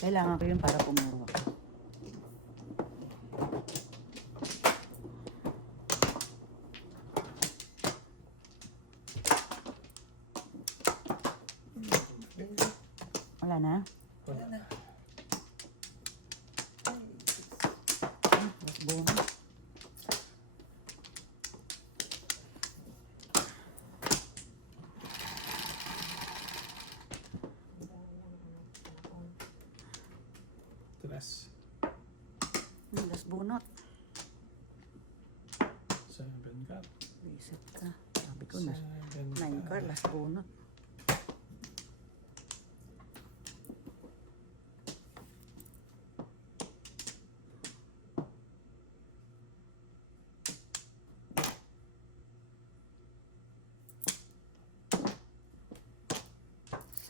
Kailangan ko yun para pumuro ako. Wala na? Wala na. Mas buo. Tres. Las bunot. 7 car. Reset ka. Sabi ko na. 7 9 car, las bunot.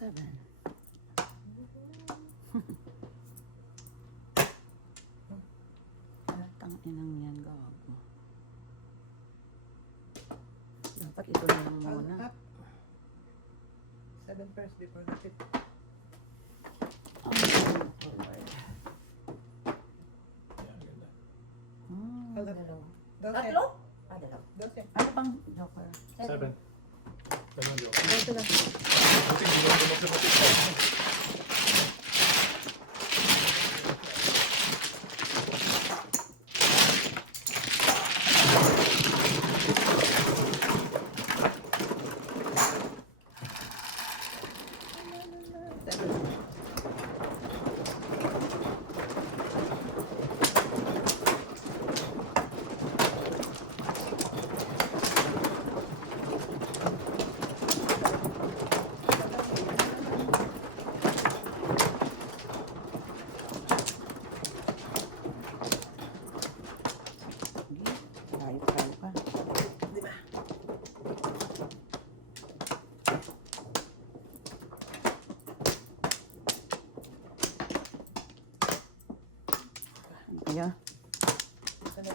Seven. Tang inang yan, gago. Dapat ito na lang muna. Up. 7 first before the 5th. Forward. Yan, ganda. Dalaw. 12. Tatlo? Ah, dalaw. 12. Ano pang joker? 7. Dalawang joke. 12 lang. Buti, hindi mo magsasagot. Tayo pa. Di ba? Ayan. Sana.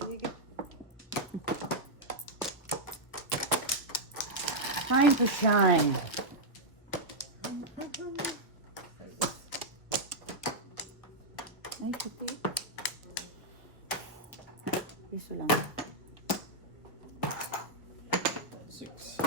Sige. Time to shine. Ay, puti. Piso lang. 6.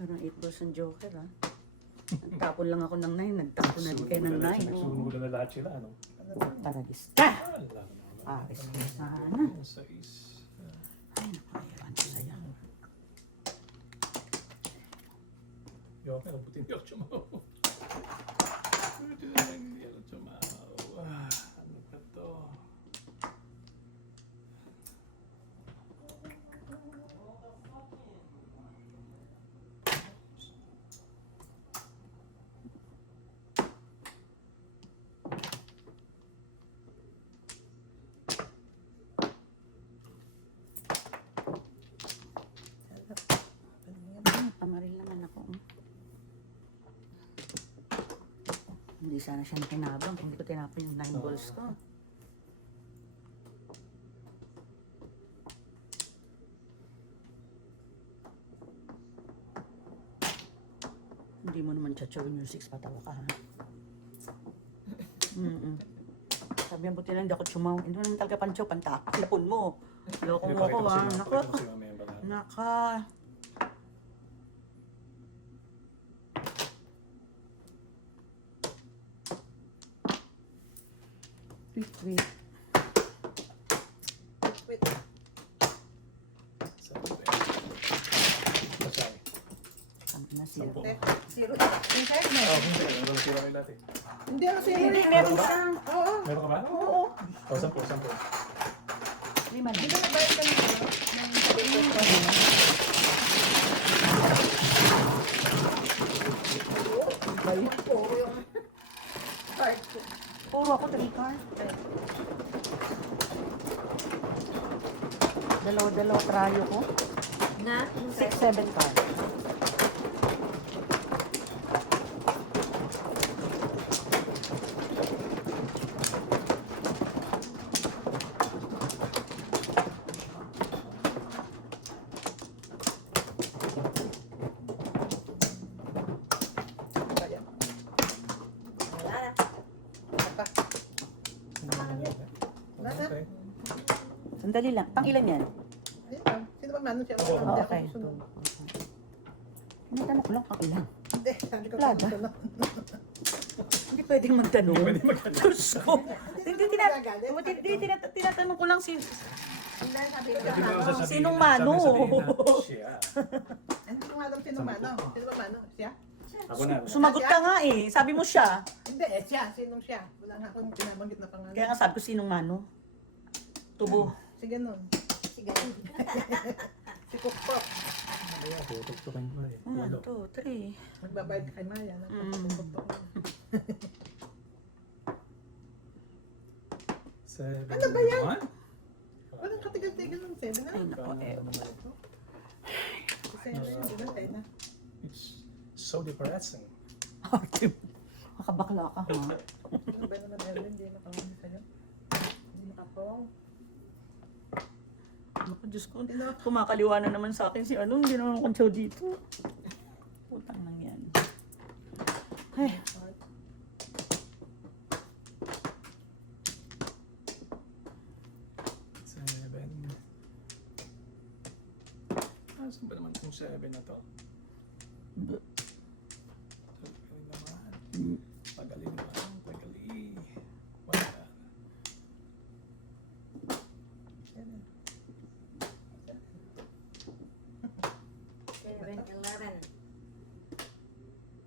Parang 8% joker, ha? Nagtapon lang ako ng 9. Nagtapon na din kayo ng 9. Nagsunog na lahat sila, ano? Taragista. Wala. Aris ko sana. 6. Ay, napakayawan ko sa'yo. Joke, ang puti ni Ochomaw. Puti na lang ni Ochomaw. Ano ba to? Pamaril naman ako. Hindi sana siya nakinabang kung hindi ko tinapon yung 9 balls ko. Hindi mo naman tsatsawin yung 6, patawa ka, ha? Sabi ang buti lang, hindi ako tsumaw. Hindi mo naman talaga pancho, pantakapon mo. Loko mo ako, ha? Naka. Wait. Wait. zero. Zero. Yung sa'yo, no? Hindi. Ano sila kayo dati? Hindi, ano sa'yo? Hindi, meron siyang. Oo. Meron ka ba? Oo. O, 10. Lima na. Di ba nabayad ka ng Balik. puro yung card ko. Puro ako 3 card. Dalaw trayo ko. Na? 6-7 card. Wala na. Pa. Okay. Sandali lang. Pang ilan yan? Ayun lang. Sino ba mano siya? Oo. Oh, Hindi ako okay. susunod. Tinatanong ko lang pang ilan. Hindi, sabi ko Plada. susunod. Hindi pwedeng magtanong. Pwede magtanong. Diyos ko. Hindi Nagagalit. tinatanong ko lang si... Hindi, sabi ko. Hindi ko sasabihin Sinong na- mano? sabi na siya. Hindi ko alam sino mano. Sino ba mano? Siya? Ako na. Sumagot ka nga eh. Sabi mo siya. Hindi, siya. Sinong siya? Wala nga akong pinabanggit na pangalan. Kaya nga sabi ko sinong mano. Tubo. Sige nun. Sige nun. Si Kukpok. Tutok-tukan ko eh. 1, 2, 3. Magbabayad ka kay Maya. Kukpok. 7. Ano ba yan? Walang katigal-tigal ng 7 na. Ay nako eh. Kasi ano yun, di ba? Tayo na. It's so depressing. Makabakla ka ha. Ano ba naman, Erwin? Hindi nakawin sa'yo. Hindi nakapong. Naku, Diyos ko. Kumakaliwa na naman sa akin si ano. Hindi naman konsyaw dito. Putang lang yan. Ay. Saan ba naman itong 7 na to? Pagaling naman. Pagaling. Wala.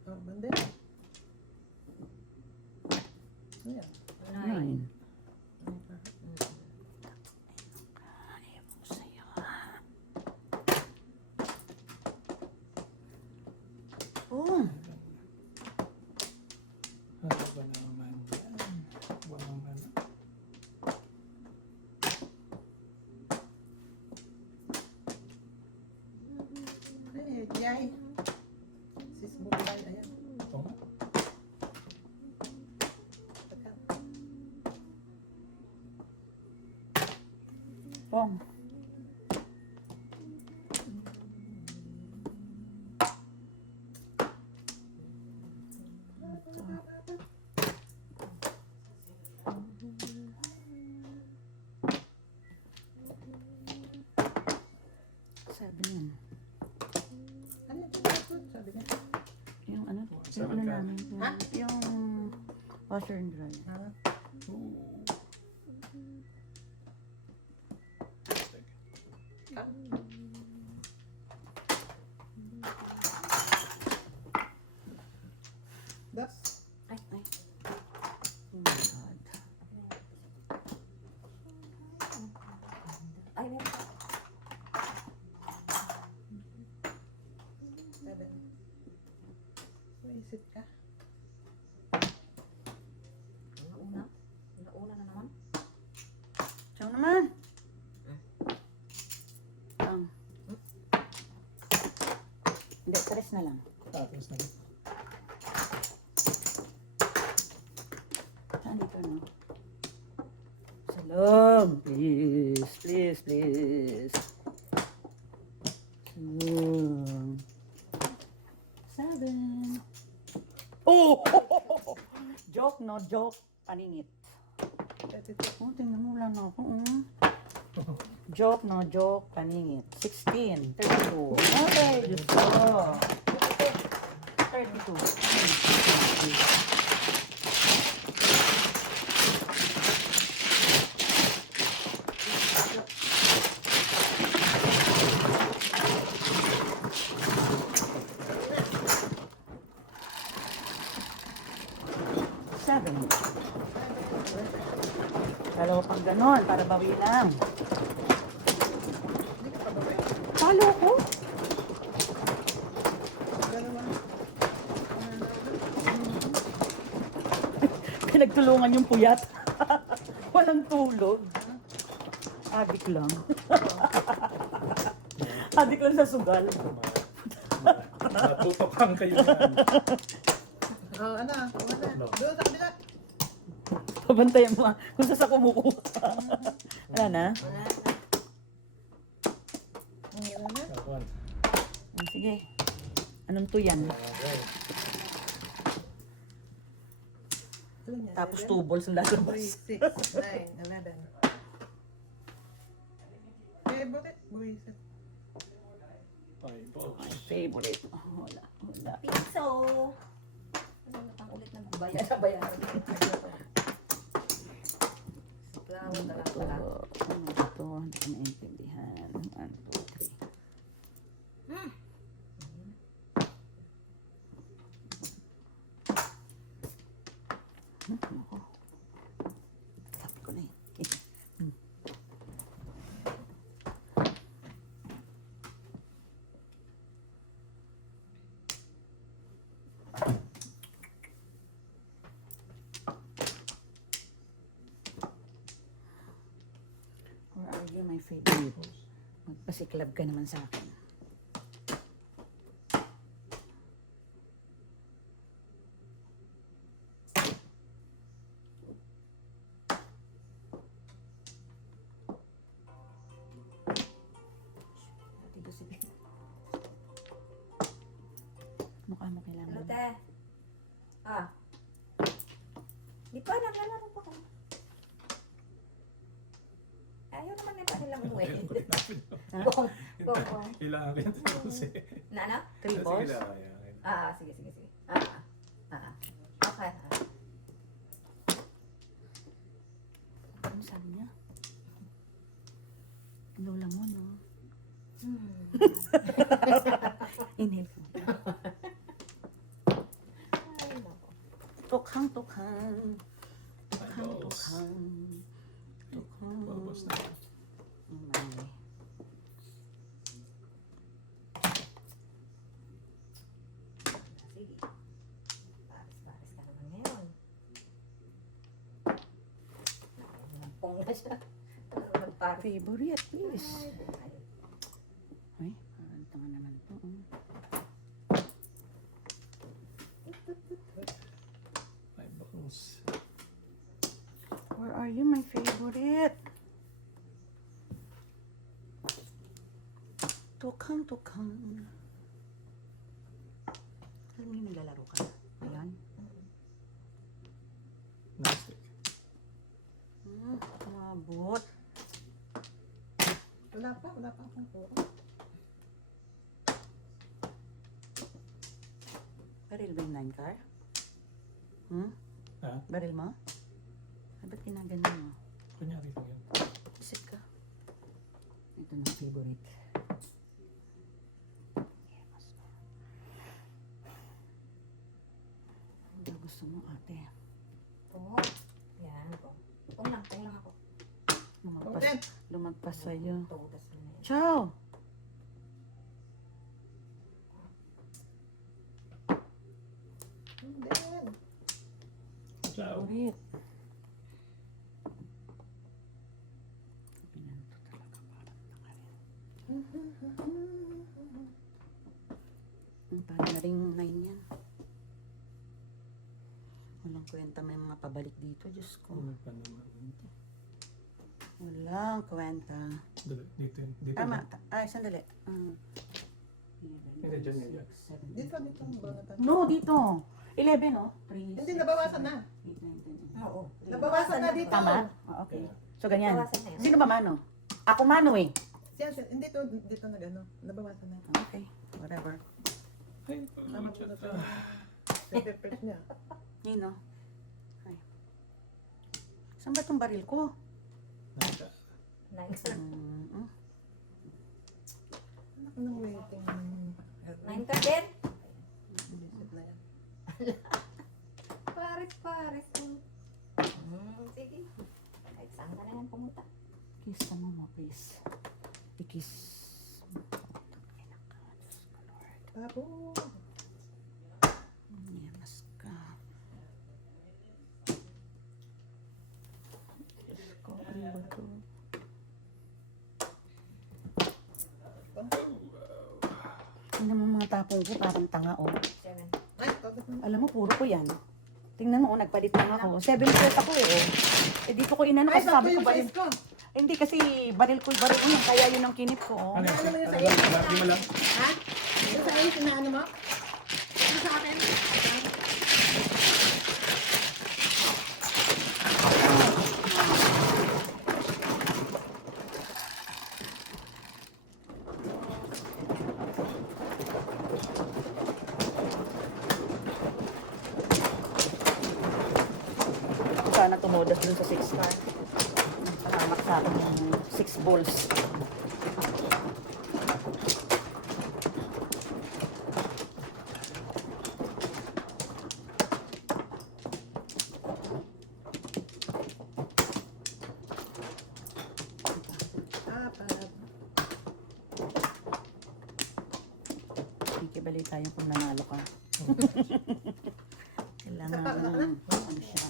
Oh, bandera. Ano yan? 9. Oh. Ano ba naman yan? Walang ano. Ay, Jai. Sis Bukay, ayan. Ito nga. Pong. Sabi yan. Ano yung sinasabi? Sabi niya. Yung ano? Yung Sabi ano ka. namin. Ha? Yung washer and dryer. Ah, Ooh. ah. Das. Ay, ay. Oh my God. Ay, meron. Sabi. Maisip ka. Nauna na naman. Siyaw naman. Ang. Hindi, 3 na lang. Tapos na. Saan dito, no? Salam. Please, please, please. Salam. 7. Oh! Joke, no joke. Paningit. 32. Oh, tingnan mo lang ako. Joke, no joke. Paningit. 16. 32. Okay, Diyos ko. 32. pag ganon, para bawi lang. Hindi ka pa ba ba? Palo ko. Dalawa. Pinagtulungan yung puyat. Walang tulog. Adik lang. Adik lang sa sugal. Natutokan kayo yan. Oh, ano? Wala. No. Doon sa kabila. Pabantayan mo kung saan sa kumukuha. Wala na? Wala na. Awan. Sige. Anong to yan? Okay. Tapos 2 balls ang lalabas. 3, 6, 9, 11. Favorite? Buwisit. Five balls. My favorite. Wala. Wala. Piso. Ano na pang ulit ng bayan na bayaran. Plano Ano talaga. to? Ano to? Hindi ko naintindihan. 1, 2, 3. Ako. Sabi ko na eh. Or are you my favorite? Magpasiklab ka naman sa akin. Dito si Ben. Mukha mo kailangan. Ano te? Ah. Di pa, naglalaro pa kayo. Ayaw naman na pa nilang umuwi. Bong. Kailangan kayo tapusin. Na ano? 3 balls? Sige, sige, sige. Okay. Ano sabi niya? Lola mo, no? Inhale ko. Ay, nako. Tukhang, tukhang. Tukhang, Balls. tukhang. Tukhang. Balls na. Oh my. Sige. Paris-paris ka naman ngayon. Nampong na siya. Nagparis. Favorite, please. Ay, Ay, parang tanga naman to. Oh. Five balls. Where are you, my favorite? Tukhang, tukhang. Alam niyo, naglalaro ka. Ayan. Nice stick. Mabot. Wala pa akong puro. Baril ba yung 9 car? Ha? Baril mo? Ay, ba't ginaganon mo? Kunyari lang yan. Isip ka. Ito na favorite. Ano gusto mo, ate? Oo. Yan po. Tung lang ako. Open. Lumagpas sa'yo. Tutas mo na yan. Ciao! Hindi. Ciao. Favorite. Pinanto talaga parang nangarin. Parang na rin 9 yan. Walang kwenta may mga pabalik dito, Diyos ko. Ano pa naman? Walang kwenta. Dito yun. Dito Tama. yun. Ay, sandali. Hindi, dyan, dyan. Dito ang bangatan. No, dito. 11, no? 3, Hindi, nabawasan na. 8, 9, 10. Oo. Nabawasan na dito. Tama? Oh, okay. So, ganyan. Bawasan na yan. Sino ba mano? Ako mano eh. Hindi dito nag-ano. Nabawasan na. Okay, whatever. Ay, Tama po na tayo. Pepper niya. Nino. Ay. Saan ba itong baril ko? Nasa. Nice. Anak ng waiting. 9 ka din? Visit na yan. Paris. Sige. Kahit Saan ka na yan pumunta? Kiss mo mo, please. I-kiss. Babo. Yamas ka. Kiss ko. Ano ba to? Tingnan mo mga tapong ko, parang tanga, oh. 7. Ay, tawag mo. Alam mo, puro ko yan. Tingnan mo, oh, nagpalit lang ako. 7 set ako, eh, oh. Eh, dito ko inano, Ay, kasi sakto sabi ko yung baril. size ko. Hindi, kasi baril ko yun, kaya yun ang kinip ko, oh. Ano Ano mo yan? yung size? Di mo lang. Ha? Yung size na ano mo? Ano sa akin? Sana tumodas dun sa 6 car. Salamat sa akin yung 6 balls. Ah, para. Ikibali tayo kung nanalo ka. Kailangan Sa pa- ano siya.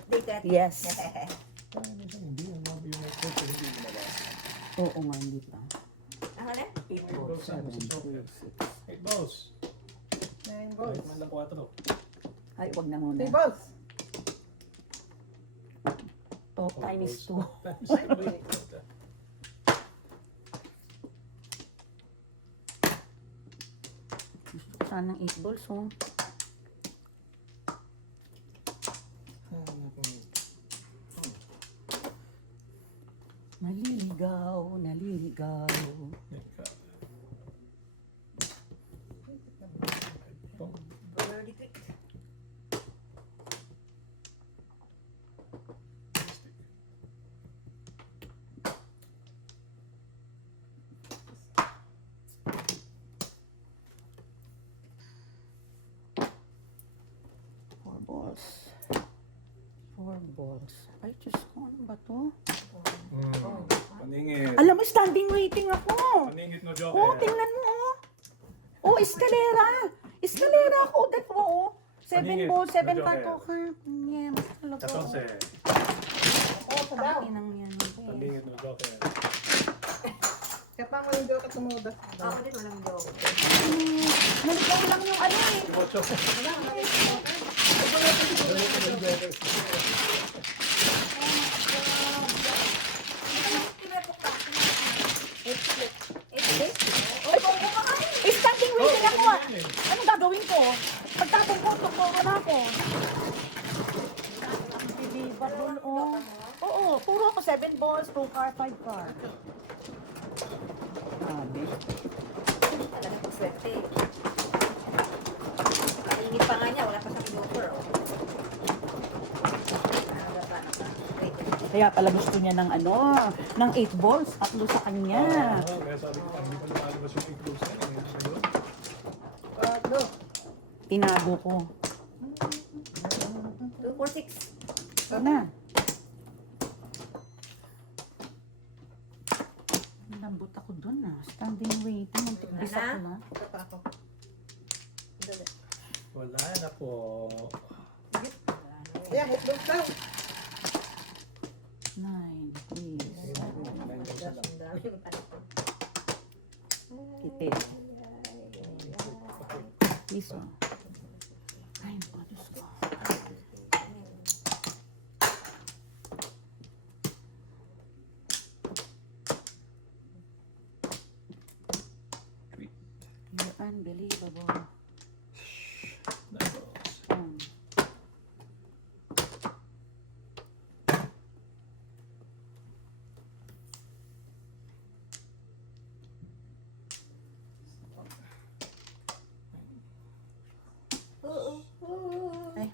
Updated. Yes. Ano siya, hindi. Ano yung may coach, hindi lumabas. Oo nga, hindi pa. Ang alin? 8 balls, 7, 2, 8 balls. 9 Kahit balls. man lang 4. Ay, wag na muna. 3 balls. Talk times 2. Gusto ko sanang 8 balls, oh. Naliligaw, naliligaw. Birdie quick. Four balls. 4 balls. Ay, Diyos ko, ano ba to? Paningit. Alam mo, standing waiting ako. Paningit no, Oh, Joker. tingnan mo, oh. Oh, escalera. Escalera ako. Dito, oh. 7 Paningit, balls, 7 Joker. pato ka. Yeah, mas talaga. 14. Oh, sa daw. Inang yan. eh. Paningit no, Joker. Kaya pa mo yung joke at tumudas. Ako din walang joke. Naligaw lang yung ano eh. 8. Eh, standing waiting ako ah. Anong gagawin ko? Pagtatong ko, tukuro na ako. Unbelievable, oh. Oo, puro ako 7 balls, 2 car, 5 car. Grabe. Talagang paswerte. Kaingit pa nga niya, wala pa siyang joker. Oh. Ano ba ba? Wait. Kaya pala gusto niya ng ano, ng 8 balls, tatlo sa kanya. Kaya sabi ko, hindi pa lumalabas yung iglobes na yun. Ayun. Tatlo. Tinago ko. 2, 4, 6. Ito na. Lambot ako dun ah. Standing waiting. Muntik bisa ko na. Ito pa ako. Dali. Wala na po. Ayan, hit balls daw. 9, please. Ang dami pa rin. Kitin. Please oh. Ay, naku, Diyos ko. You're unbelievable. 9 balls. Ay,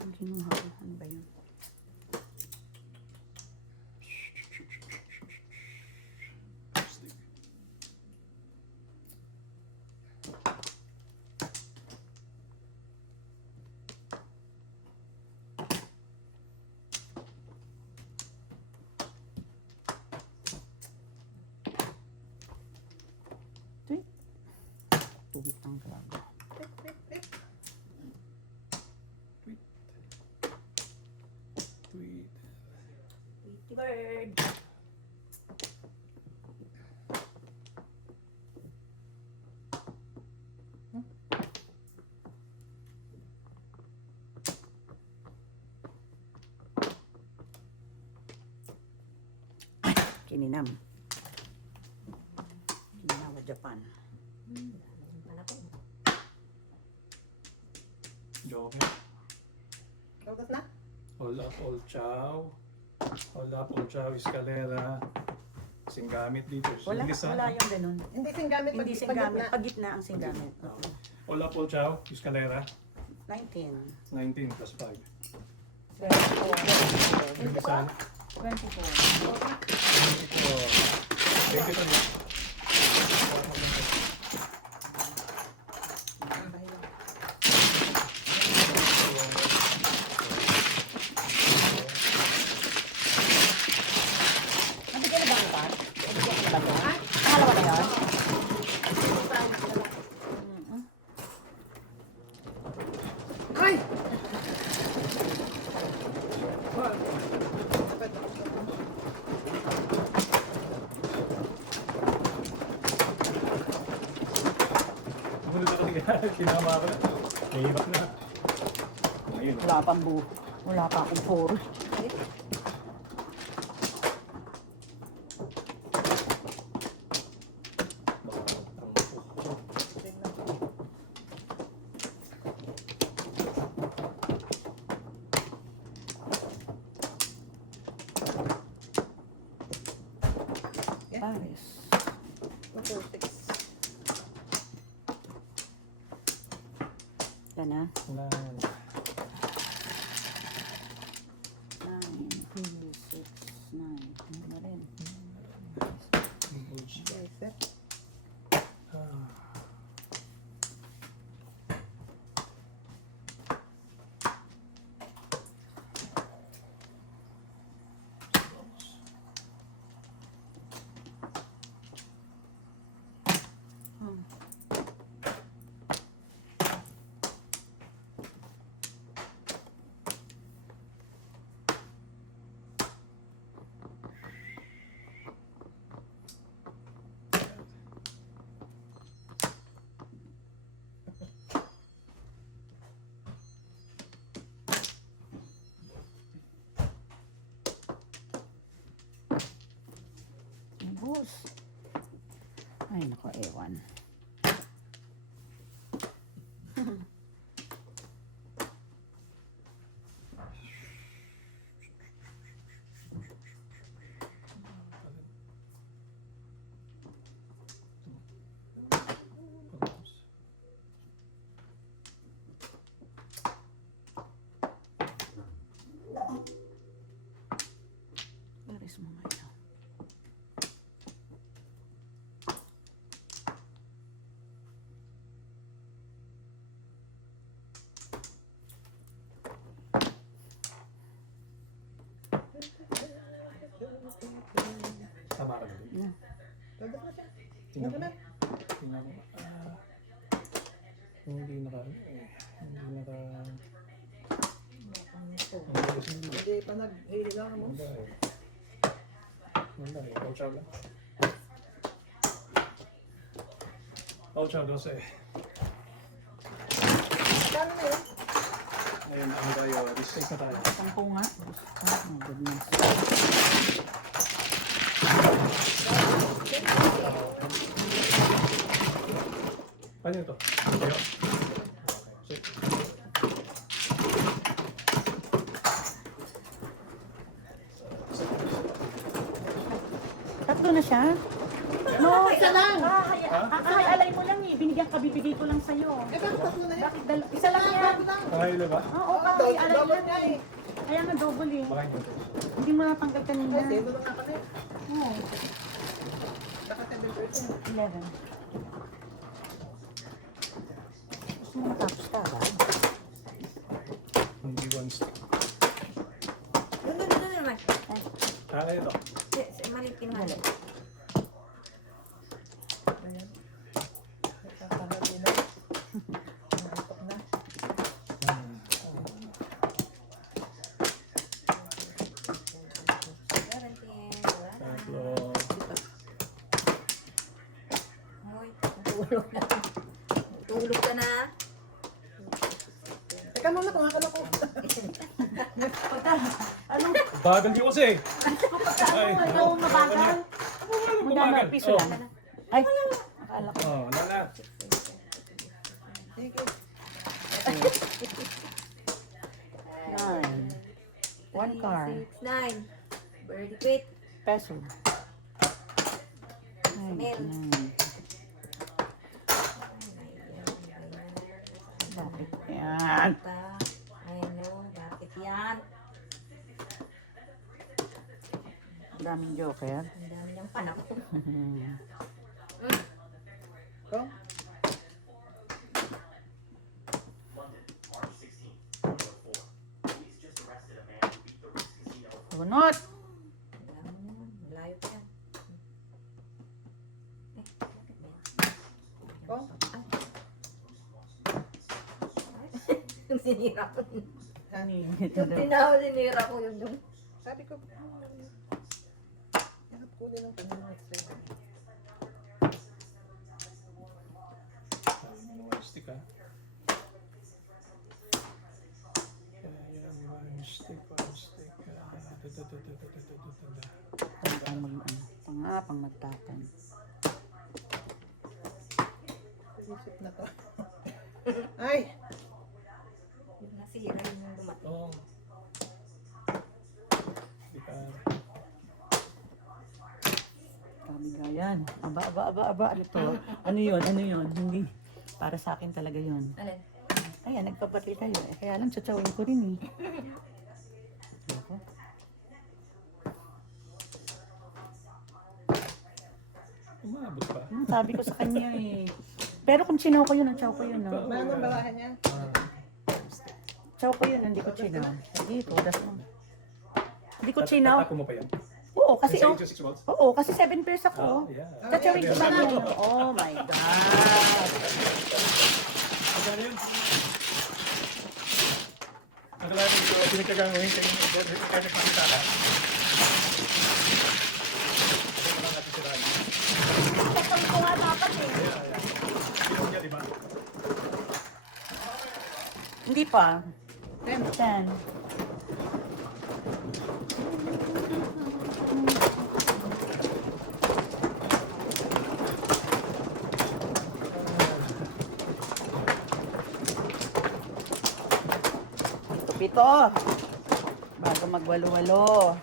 ang kinuha ko. Ano ba yun? Tuwit ang grabe. Tweet. Tweety bird. Kininam. Kininawa Japan. Pala ko. Joke. Kautas na? All up, all chow. All up, all chow, escalera. Singgamit dito. Wala, Singgisa. wala yung ganun. Hindi singgamit. Hindi singgamit. Pagitna ang singgamit. All up, all chow, escalera. 19. 19 plus 5. 24. Singgisa. 24. 24. Thank you so much. Nabigyan na ba ang pa? Nabigyan na ba ito? Pangalawa na yun? Ay! Muna na kasi kinama ko na. Nahihirap na. Ayun. Wala pang wala pa akong 4. Paris. 246. Yan na. 9. 9, 2, 6, 9. Ano na rin? Reset. Boss. Ay, nako, ewan. Paris mo ngayon. Tama ka na din. Kautas na siya. Tingnan Ano mo. na? Tingnan mo. Hindi naka... Hindi naka... Hindi pa nag-iilang mo. Wala eh. Wala eh. All chow lang. All chow 12. Kano na yun? Ayun, ano tayo? Mistake na tayo. 10 nga. Oh my goodness. Ano ito? Tayo. Sige. Tatlo na siya? No, isa lang. Alay mo lang eh. Binigyan ka, bibigay ko lang sa'yo. Eh, bakit tatlo na yun? Bakit isa lang yan? Pakahilo ba? Oo, kahit alay Double lang nga eh. eh. Kaya nga double eh. Baka hindi. Hindi mo natanggal kanina. Ay, save lang ako na yun. Oo, Baka 7%. 11. Gusto mo matapos ka ba? Hindi one stick. Doon naman. Kaya ito. Maliit kinuha. Ayan. Kakahati na. Tulog na. Tulog ka na. Teka muna, kumakala ko. Anong Bagal niyo kasi. Ay, ikaw mabagal? Magkano bumagal. piso lang? Ay, akala ko. Oh, lala. Thank you. 9. 1 car. 6, 9. Birdie quit. Peso. Mel. Bakit yan? Ano, bakit yan? Ang daming joker. Ang dami niyang panakot. Kung? Bunot! Ang dami niyan. Malayo pa yan. Kung? Yung sinira ko. Ani? Sinira ko yung Sabi ko, hanap ko din ng panunod sa'yo. One stick, ha? One stick. Pang magtapon. Isip na to. Ay! yung nasira yung dumating. Oh. Di ka. Kami ganyan. Aba. Ano to? Ano yun? Hindi. Para sa akin talaga yun. Alin? Ayan, nagpabatil kayo. Eh, kaya lang, tsatsawin ko rin eh. Ako. Umabot pa. Sabi ko sa kanya eh. Pero kung chinaw ko yun, ang chow ko yun. No? Manong balahan niya? Chow ko yun, hindi ko chinaw. Dito, das mo. Hindi ko chinaw. Tatako mo pa yan. Oo, kasi Kasi oh, yung 6 volts? oo, kasi 7 pairs ako. Yeah. Tatsawin ko lang yun. Oh my God. Magkano yun? Nakalaman ko, pinagkagawin kayo ng kaya nagpapitala. Ito lang natin sila. Tatsawin ko nga dapat eh. Sinong niya, di ba? Hindi pa. 10. Pito. Bago magwalo-walo.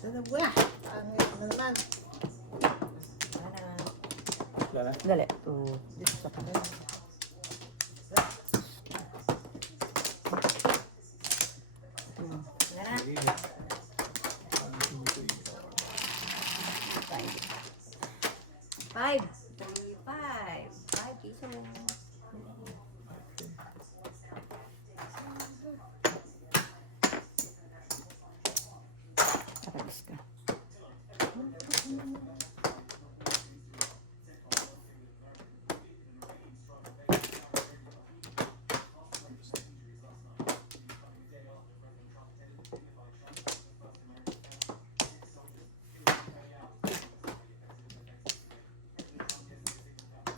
Dalawa! Pangit na naman. Lala. Dali. Dito sa kanan. Five. 5 piso. Aras ka.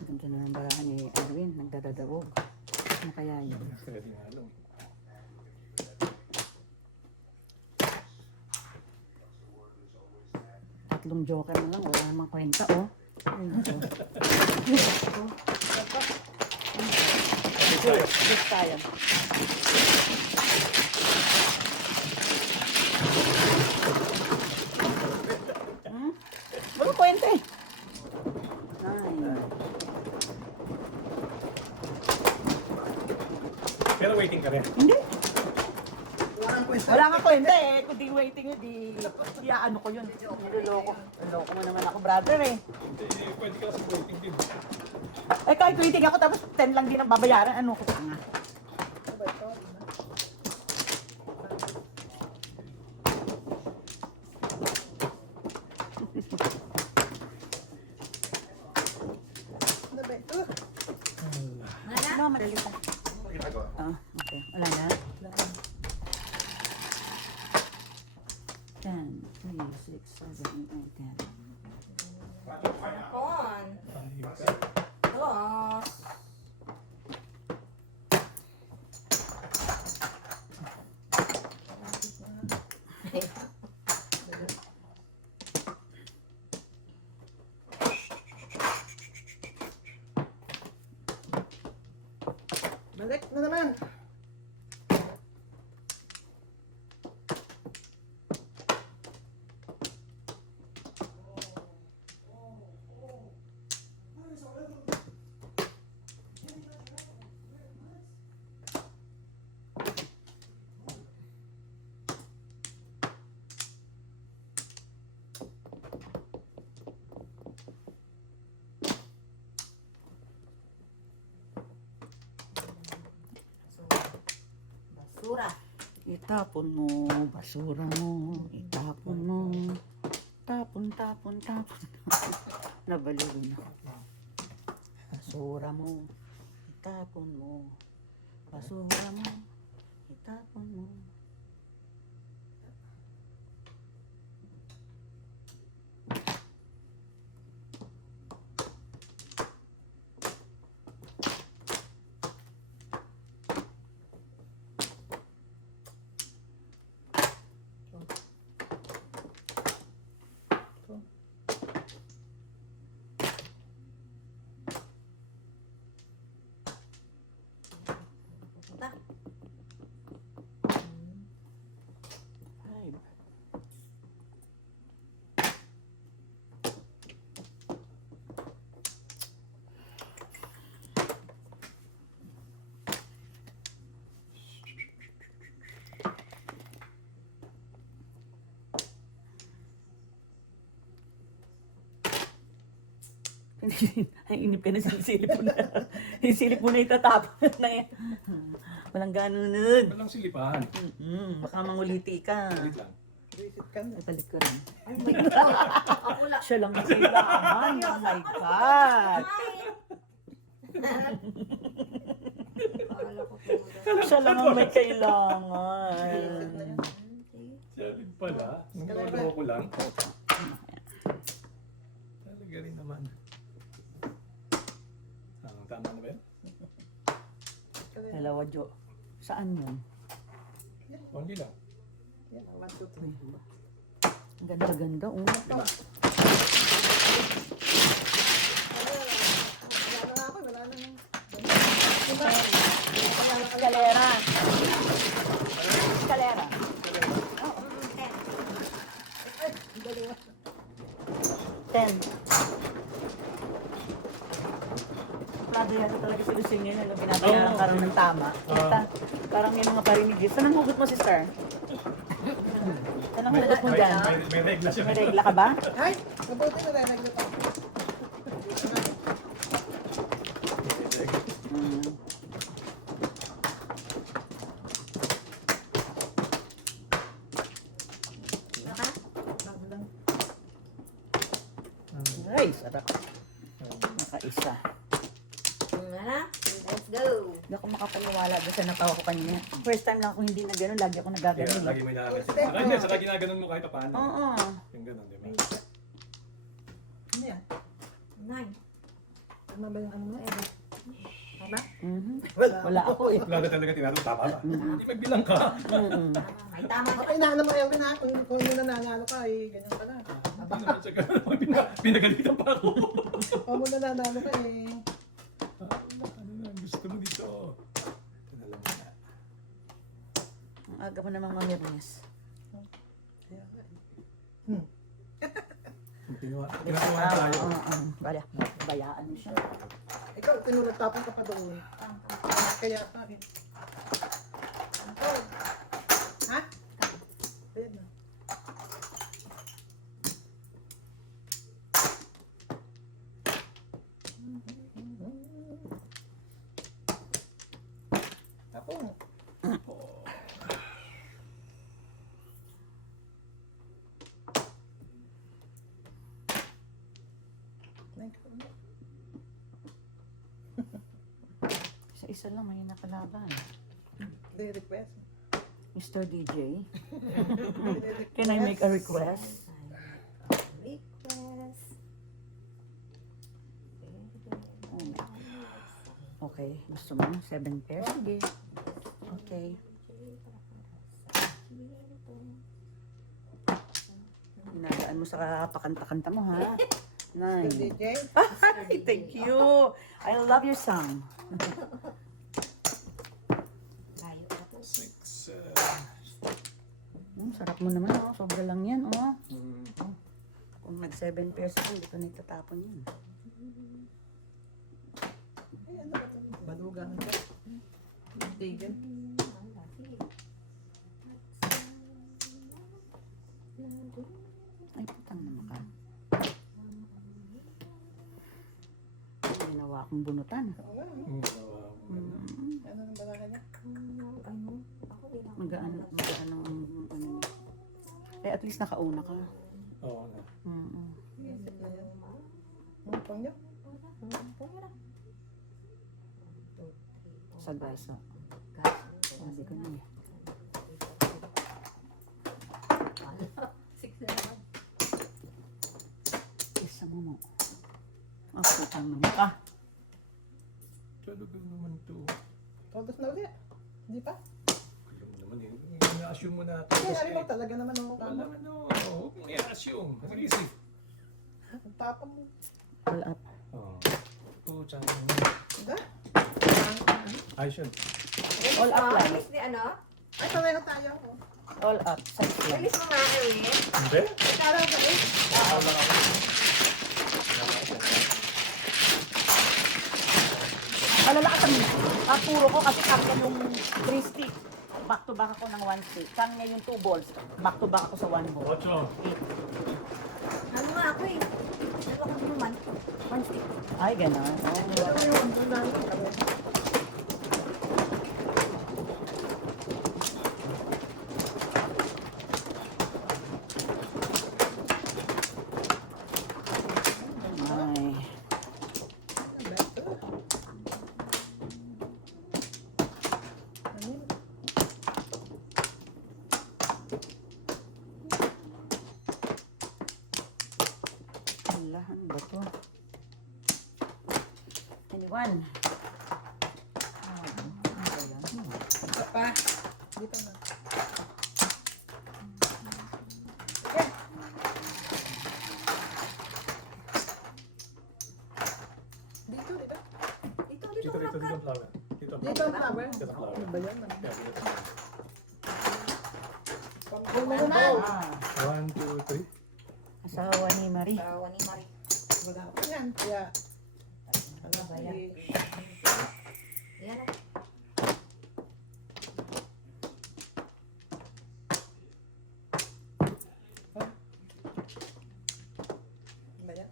Ganda na ng barahan ni Edwin. Nagdadadawog. Ano kaya yun? Pwede nga lang. Tatlong joker na lang. Wala namang kwenta, oh. Yes, tayo. Walang kwenta eh. Pero waiting ka rin. Hindi. Walang kwenta. Wala nga kwenta eh. Kung di waiting yun, di ano ko yun. Niloloko. Niloloko mo naman ako, brother eh. Hindi, pwede ka kasi waiting din. Eh kahit waiting ako, tapos 10 lang din ang babayaran. Ano ko nga? Ano ba ito? Ano ba ito? Ano, madali ka. Ginagawa. Ah, okay. Wala na. 10, 3, 6, 7, 8, 10. Kon. Alos. Balik na naman. Basura. Itapon mo, basura mo, itapon mo. Tapon, tapon, tapon. Nabaliw na. Basura mo, itapon mo. Basura mo, itapon mo. Punta. 5. Ang inip ka na silip mo na. Yung silip mo na itatapon na yan. Walang ganun nun. Walang silipan. Baka manguliti ka. Wait lang. Visit ka na. Balik ko rin. Ay, my God. Ako lang. Siya lang ang kailangan. Oh my God. Akala ko pumunta. Siya lang ang may kailangan. Siya rin pala. Nagkakaroon ko lang. Talaga rin naman. Tama na ba yun? Dalawa, Jo. Saan yun? Only lang. Yan, 1, 2, 3. Ang ganda-ganda. Oh. Lima. Wala na ako, wala na. Escalera. Escalera. Oo. 10. Plado yata talaga si Lucille ngayon. Alam, binabayaran ka rin ng tama. Kita, parang may mga parinig. Saan ang hugot mo, sister? Saan ang hugot mo dyan? May regla siya. May regla ka ba? Ay, mabuti na lang nagluto. Hmm. Naka? Bago lang. Ay, sarap. Nakaisa. Wala. Let's go. Hindi ako makapaniwala doon sa natawa ko kanina. First time lang ako hindi na gano'n, lagi ako Kaya nagagano'n. lagi may namin. Saka ginaganon mo kahit paano. Oo. Yung ganon, di ba? Ano yan? 9. Tama ba yung ano mo? Tama? Mhm. Wala. Wala ako eh. Wala na talaga tinatanong, tama ba? Hindi magbilang ka. Mhm. May tama ka. Ay, naano mo Erwin ha? Kung yung nananalo ka, eh, ganyan ka na. Hindi naman siya ganun. Pinagalitan pa ako. Kung mo nananalo ka, eh. Ano na, gusto mo dito. Ito na lang muna. Ang aga mo namang mamirnis. Kaya nga, eh. Tinatawa tayo. Bala, bayaan mo siya. Ikaw, tinulog tapon ka pa doon. Kaya ka, eh. Ikaw. Ha? Ayan na. Ako. Isa-isa lang, may nakalaban. Hindi request. Mr. DJ. Can I make a request? Request. Okay, gusto mo 7 pairs? Sige. Okay. Inagaan mo sa pakanta-kanta mo, ha? Nine. DJ. Ay, thank you. I love your song. Layo ka po. 6, Sarap mo naman, oh. Sobra lang yan, oh. Kung nag 7 pairs ako, hindi ko na itatapon yun. Ay, ano ba ito? Balugang ka. Dagan. Ay, putang naman ka. Ginawa akong bunutan. Oo nga. Ano nang balaga niya? Magaan ang ano niya. Eh, at least nakauna ka. Oo na. Isip na yan. Ano pang niyo? Sa gaso. Sabi ko na eh. Isa mo mo. Oh, putang naman ka. Talaga naman to. Todos na ulit. Hindi pa? Alam mo naman yun. I-assume mo na ito. Ay, alam mo talaga naman ako Wala kamo. ano. Huwag mong i-assume. At least eh. Ang papa mo. All up. Oo. Oh, tsaka. Diba? I should. All up lang. Release ni ano? Ay, pareho tayo. Oh. All up. Size lang. Release mo nga, Erwin. Hindi? Kala ko eh. Malalakas ang puro ko kasi kanya yung 3 stick. Back to back ako ng 1 stick. Kanya yung 2 balls. Back to back ako sa 1 ball. 8. Ano nga ako eh. Dalawa ko naman. 1 stick. Ay, gano'n. Oh. Ano yung ano namin kami? Ay. Ano yun? Wala, ano ba to? Anyone? Ano ba yan? Isa pa. Dito na. Dito, di ba? Dito, Dito, dito, dito, dito. flower. Dito, Dito ang flower. Dito, flower. Ano ba yan? Yeah, dito. Pang mo na. Ah, 1, 2, 3. asawa ni Marie. Tawa ni Marie. Wala pa yan. Kaya, Ano ba yan? Yan o. ano ba yan?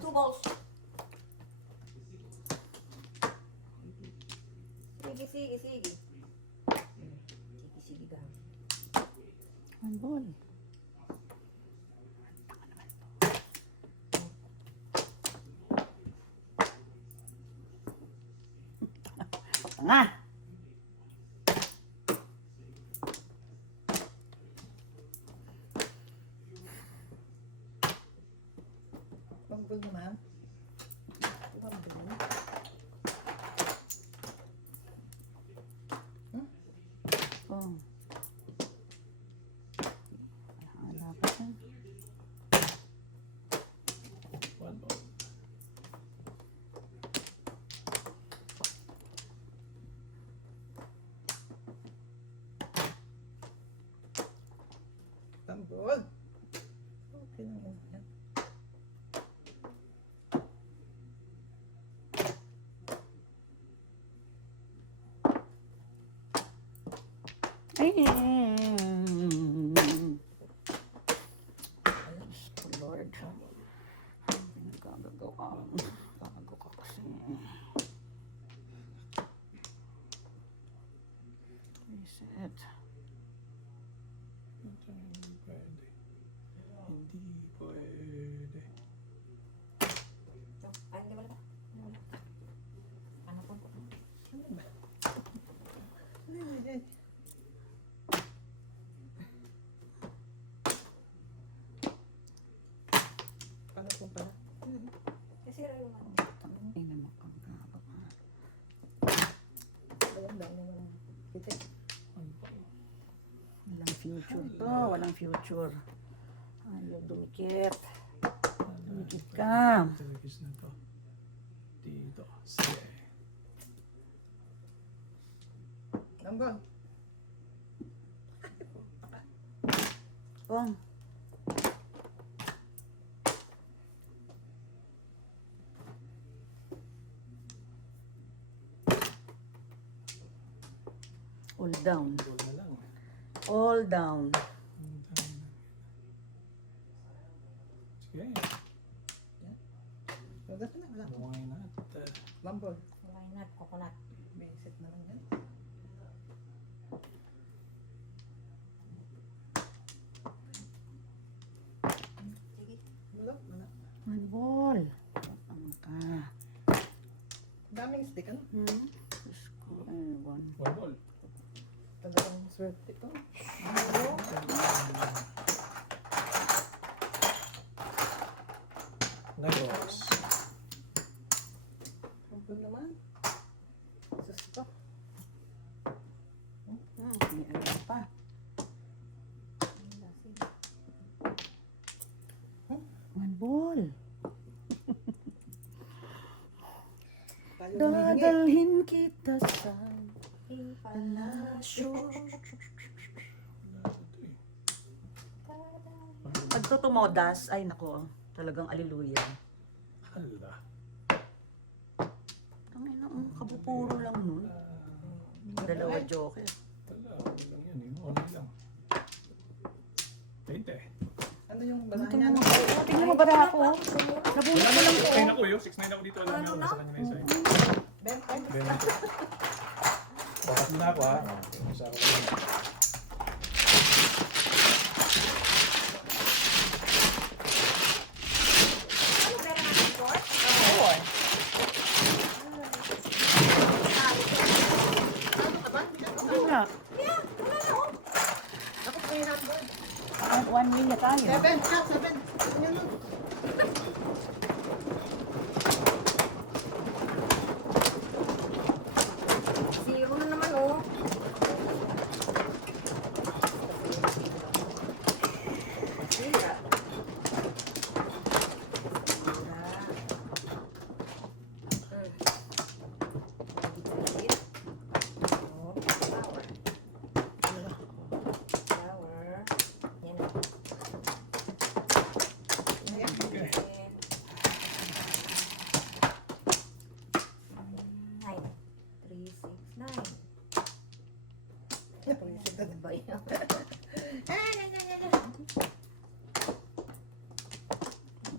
Two balls. Sige, sige, sige. Sige, sige, gawin. One ball. Nga! Panggol naman. Oh. Wala pa siya. 1 ball. Tanggol. Okay naman yan. Ay! Lord. Gagawa. Bago ka kasi. Reset. Hindi pwede. Hindi pwede. Ay, hindi wala pa. Wala. Ano po? dami naman. Pitik. Walang future to. Walang future. Ayaw dumikit. Dumikit ka. Talagis na to. Dito. Sige. Langgol. Bong. All down. Goal na lang. All down. Sige. Wala ka na, wala. Why not? Langgol. Why not? Coconut. Basic na lang yan. Sige. Wala, wala. One ball. Ang ka. Daming stick, ano? Diyos ko. Ay, one. One ball. Talagang swerte ito. Negros. Langgol naman. Sus pa. May ano pa. Sige. One ball. Tayo humihingi. Dadalhin kita sa Palasyo. Pag to tumodas, ay nako, talagang aliluya. Hala. Tangay na, kabupuro lang nun. Dalawa joker. Hala. Lang yan eh. Only lang. 20. Ano yung Ano balahan to niya? mo? Tingnan mo ba ako? Nabunot ko lang to. Ay naku yun. 6-9 ako dito. Alam niyo. Nasa kanya na isa eh. Ben, ay, Benito. Bakat na ako ha. Isa ako lang. Ano pera natin, George? Ayun. ano ka ba? Hindi ka ba? Ano nga? Ako pa yung number. One win na tayo. 7, siya, 7. Yun yun. Zero na naman, oh. Sira. Oh, flower. Flower. Yan na. Okay. Nine. 3, 6, 9. Ano ba yan?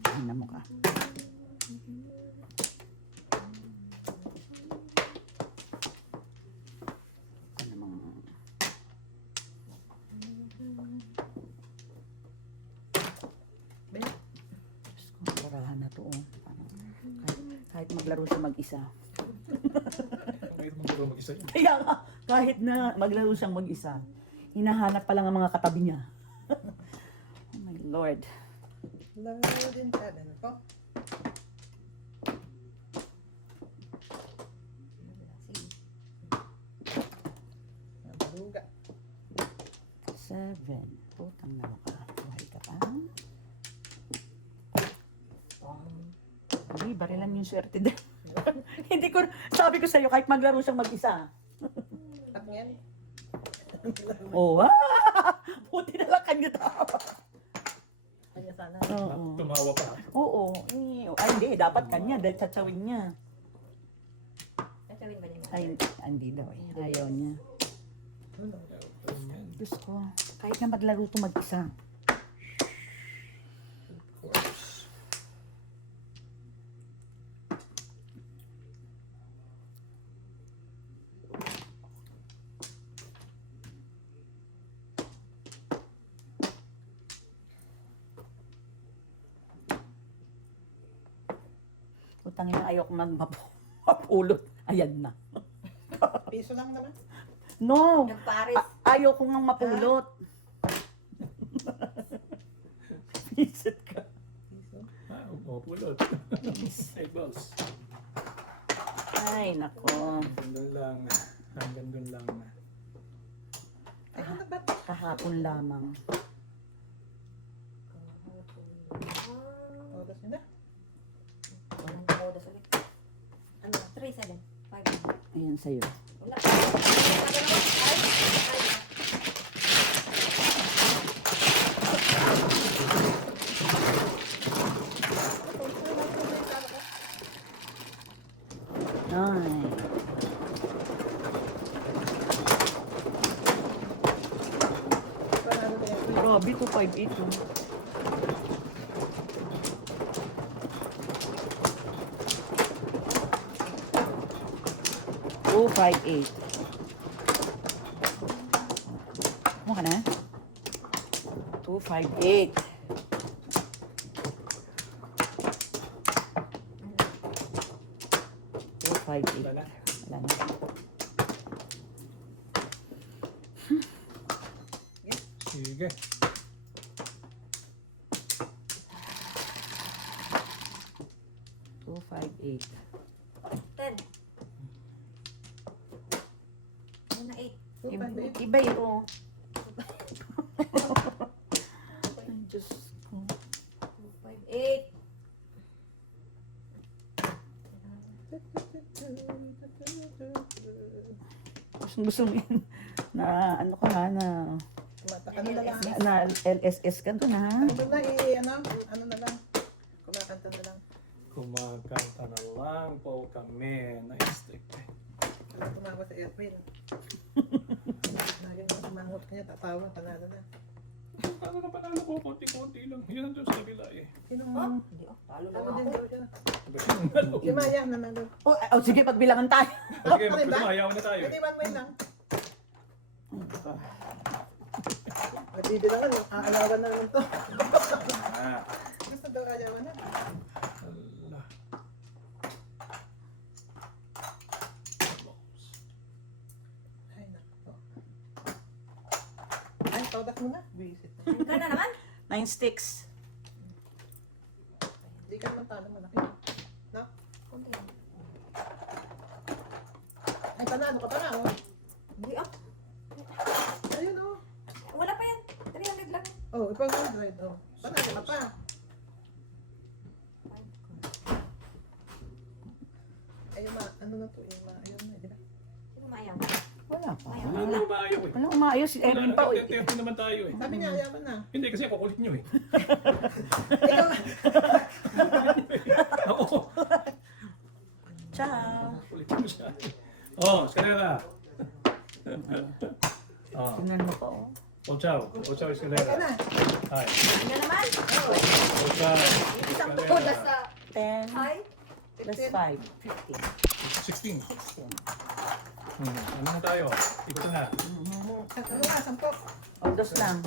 Hina mo ka. Ano namang... Ben, Diyos ko, barahan na to. Oh. Kahit maglaro siya mag-isa. Kahit magduro mag-isa yun. Kaya nga, kahit na maglaro siyang mag-isa, hinahanap pa lang ang mga katabi niya. Oh my Lord. laro din 7 ko. Baluga. 7. Putang na ka. Buhay ka pa. Hindi, barilan yung swerte din. Hindi ko, sabi ko sa'yo, kahit maglaro siyang mag-isa. At ngayon, Oh, buti na lang kanya tama. kanya sana. Oo. Tumawa pa. Oo. Ay, hindi. Dapat kanya dahil tsatsawin niya. Tatawin ba niya? Ay, hindi daw eh. Ayaw niya. Yan. Diyos ko. Kahit na maglaro ito mag-isa. Of course. Utangin na ayaw ko mapulot. Ayan na. Piso lang naman. No! Nagpares. Ayaw ko nga mapulot. Visit ka. Piso. Ah, pulot. Hey, boss. Ay, nako. Ganda lang. Hanggang doon kahapon lamang. Oras nyo na. Walang oras ulit. Ano? 3, 7, 5. Ayan sa'yo. Wala. Ay. Ay. Panalo na yan. Grabe, 258 oh. Two, 5, 8. Mo ka na? 2, 5, 8. Two, 5, 8. Wala na. Wala na. Sige. Two, 5, 8. 10. Ano na 8? Iba yun oh. Ay, Diyos ko. 5, 8. Gusto mo yun. Na ano ka na, Kumata na lang. na LSS ka doon ha. Ano na ano na lang. Kumakanta na lang. Kumakanta na lang po kami na stick. Alam tumawa sa airplane. Lagi na sumangot kanya, tatawa, panalo na. Ano na panalo ko, konti-konti lang. Yan ang Diyos sa bila eh. Sinong, Hindi oh. Talo na ano din ako. daw siya? Si Maya, nanalo. Oh, sige, pagbilangan tayo. Sige, magpatumayaw na tayo. Pwede one way lang. Magbibilangan, aalawan na naman to. Ah, Gusto daw ayawan na. ala. Ay, nako. Ay, todas mo na. Visit. Ka na naman? 9 sticks. Hindi ka naman talo malaki. No? Kunti lang. Ay, panalo ka pa na, oh. Hindi ah. Ayun, oh. Wala pa yan. 300 lang. Oh, ipang 100, oh. Panalo ka pa. Ayun, ano na to, yung ayun na, di ba? Sino mayaw? Wala pa. Mayaw. Ano na maayaw eh. Walang umaayos. Si Erin pa. Wala, 10-10 naman tayo eh. Sabi niya, ayawan na. Hindi kasi kukulit nyo eh. Ikaw, Oo. Ciao. Kulit mo siya. Oh, escalera. Oh, Tingnan mo pa oh. Ochaw. Ochaw ka escalera. na. Hi. Hindi naman. Ochaw. Isang tulas sa 10 high. plus 5. 15. 16. 16. Ano na tayo? Ikot na. Ano na, sampok. O, dos lang.